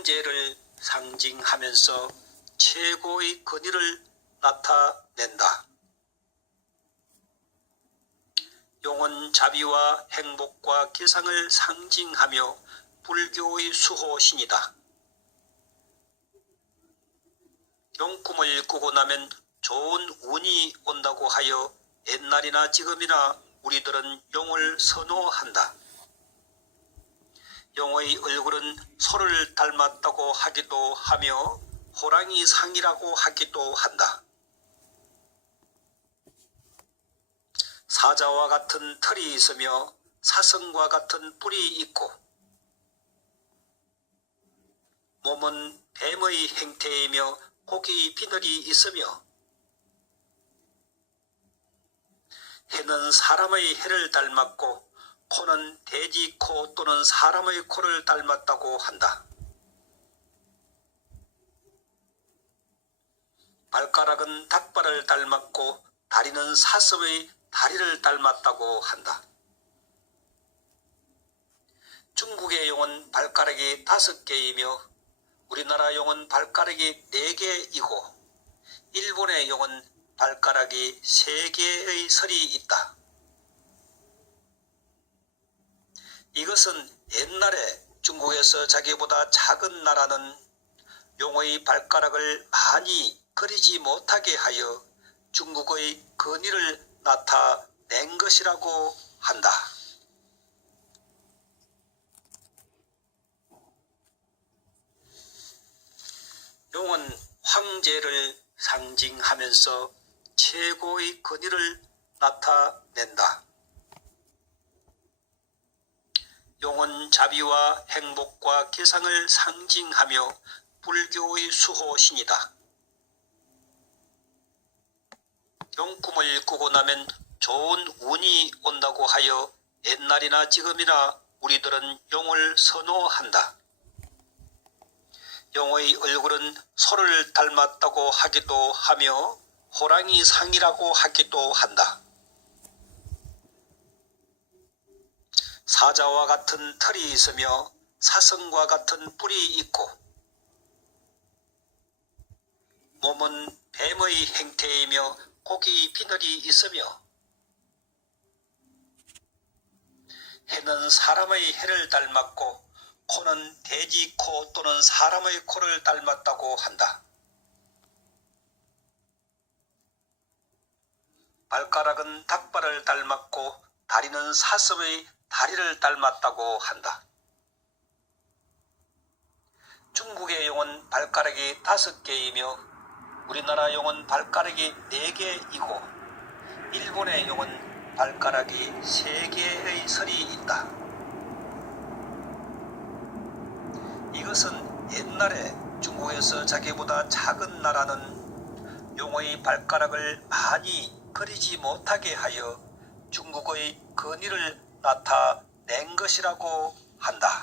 황제를 상징하면서 최고의 권위를 나타낸다. 용은 자비와 행복과 기상을 상징하며 불교의 수호신이다. 용꿈을 꾸고 나면 좋은 운이 온다고 하여 옛날이나 지금이나 우리들은 용을 선호한다. 용의 얼굴은 소를 닮았다고 하기도 하며 호랑이 상이라고 하기도 한다. 사자와 같은 털이 있으며 사슴과 같은 뿔이 있고 몸은 뱀의 행태이며 고기 비늘이 있으며 해는 사람의 해를 닮았고 코는 돼지 코 또는 사람의 코를 닮았다고 한다. 발가락은 닭발을 닮았고 다리는 사슴의 다리를 닮았다고 한다. 중국의 용은 발가락이 다섯 개이며 우리나라 용은 발가락이 네 개이고 일본의 용은 발가락이 세 개의 설이 있다. 이것은 옛날에 중국에서 자기보다 작은 나라는 용의 발가락을 많이 그리지 못하게 하여 중국의 근위를 나타낸 것이라고 한다. 용은 황제를 상징하면서 최고의 권위를 나타낸다. 용은 자비와 행복과 개상을 상징하며 불교의 수호신이다. 용꿈을 꾸고 나면 좋은 운이 온다고 하여 옛날이나 지금이나 우리들은 용을 선호한다. 용의 얼굴은 소를 닮았다고 하기도 하며 호랑이 상이라고 하기도 한다. 사자와 같은 털이 있으며 사슴과 같은 뿔이 있고 몸은 뱀의 행태이며 고기 비늘이 있으며 해는 사람의 해를 닮았고 코는 돼지 코 또는 사람의 코를 닮았다고 한다. 발가락은 닭발을 닮았고 다리는 사슴의 다리를 닮았다고 한다. 중국의 용은 발가락이 다섯 개이며 우리나라 용은 발가락이 네 개이고 일본의 용은 발가락이 세 개의 설이 있다. 이것은 옛날에 중국에서 자기보다 작은 나라는 용의 발가락을 많이 그리지 못하게 하여 중국의 근위를 나타낸 것이라고 한다.